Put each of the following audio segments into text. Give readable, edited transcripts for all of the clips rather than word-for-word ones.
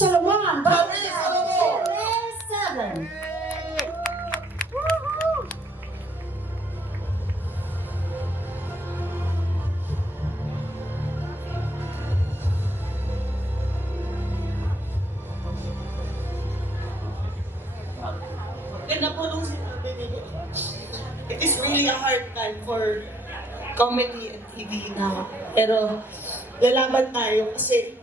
Salaman. Paris Salomon. 7. Ganda po nung sinabi niyo. It is really a hard time for comedy and TV now. Pero lalaban tayo kasi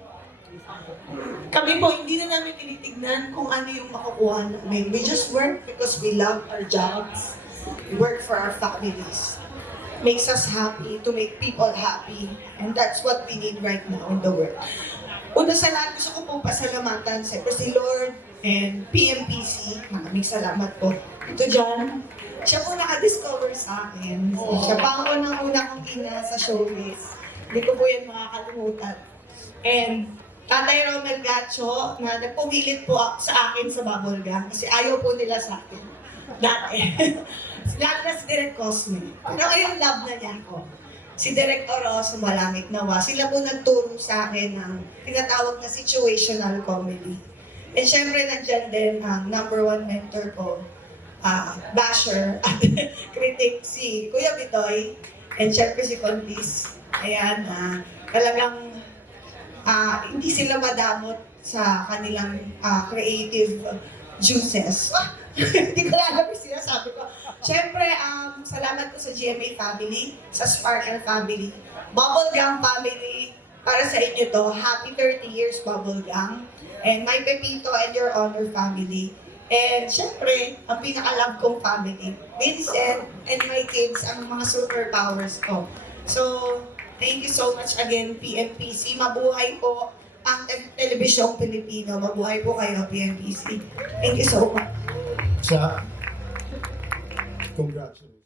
kami po hindi na namin tinitignan kung ano yung makukuha namin. We just work because we love our jobs. We work for our families. Makes us happy to make people happy. And that's what we need right now in the world. Una sa lahat, gusto ko pong pasalamatan sa si Lord and PMPC. Maraming salamat po. Ito dyan, siya po nakadiscover sa akin. Siya pa ang unang-una kong ina sa showbiz. Hindi ko po yan makakalimutan. And Tatay Romel Gacho, na nagpumilit po sa akin sa bubble gum kasi ayaw po nila sa akin. Dati. Lalo na si Direk Cosme. Pero ngayon love na niya ako. Si Direk Oro, Sumalangit Nawa, sila po nagturo sa akin ng tinatawag na situational comedy. And syempre nandyan din ang #1 mentor ko, basher at critic si Kuya Bitoy, and syempre si Contis. Ayan, talagang hindi sila madamot sa kanilang creative juices. Hindi ko alam yung sinasabi ko. Siyempre, salamat po sa GMA family, sa Sparkle family, Bubblegum family, para sa inyo to. Happy 30 years, Bubblegum. And my Pepito and Your Honor family. And siyempre, ang pinaka-love kong family, Vincent and my kids, ang mga superpowers ko. So, thank you so much again, PMPC. Mabuhay po ang telebisyong Pilipino. Mabuhay po kayo, PMPC. Thank you so much. Siya. Congratulations.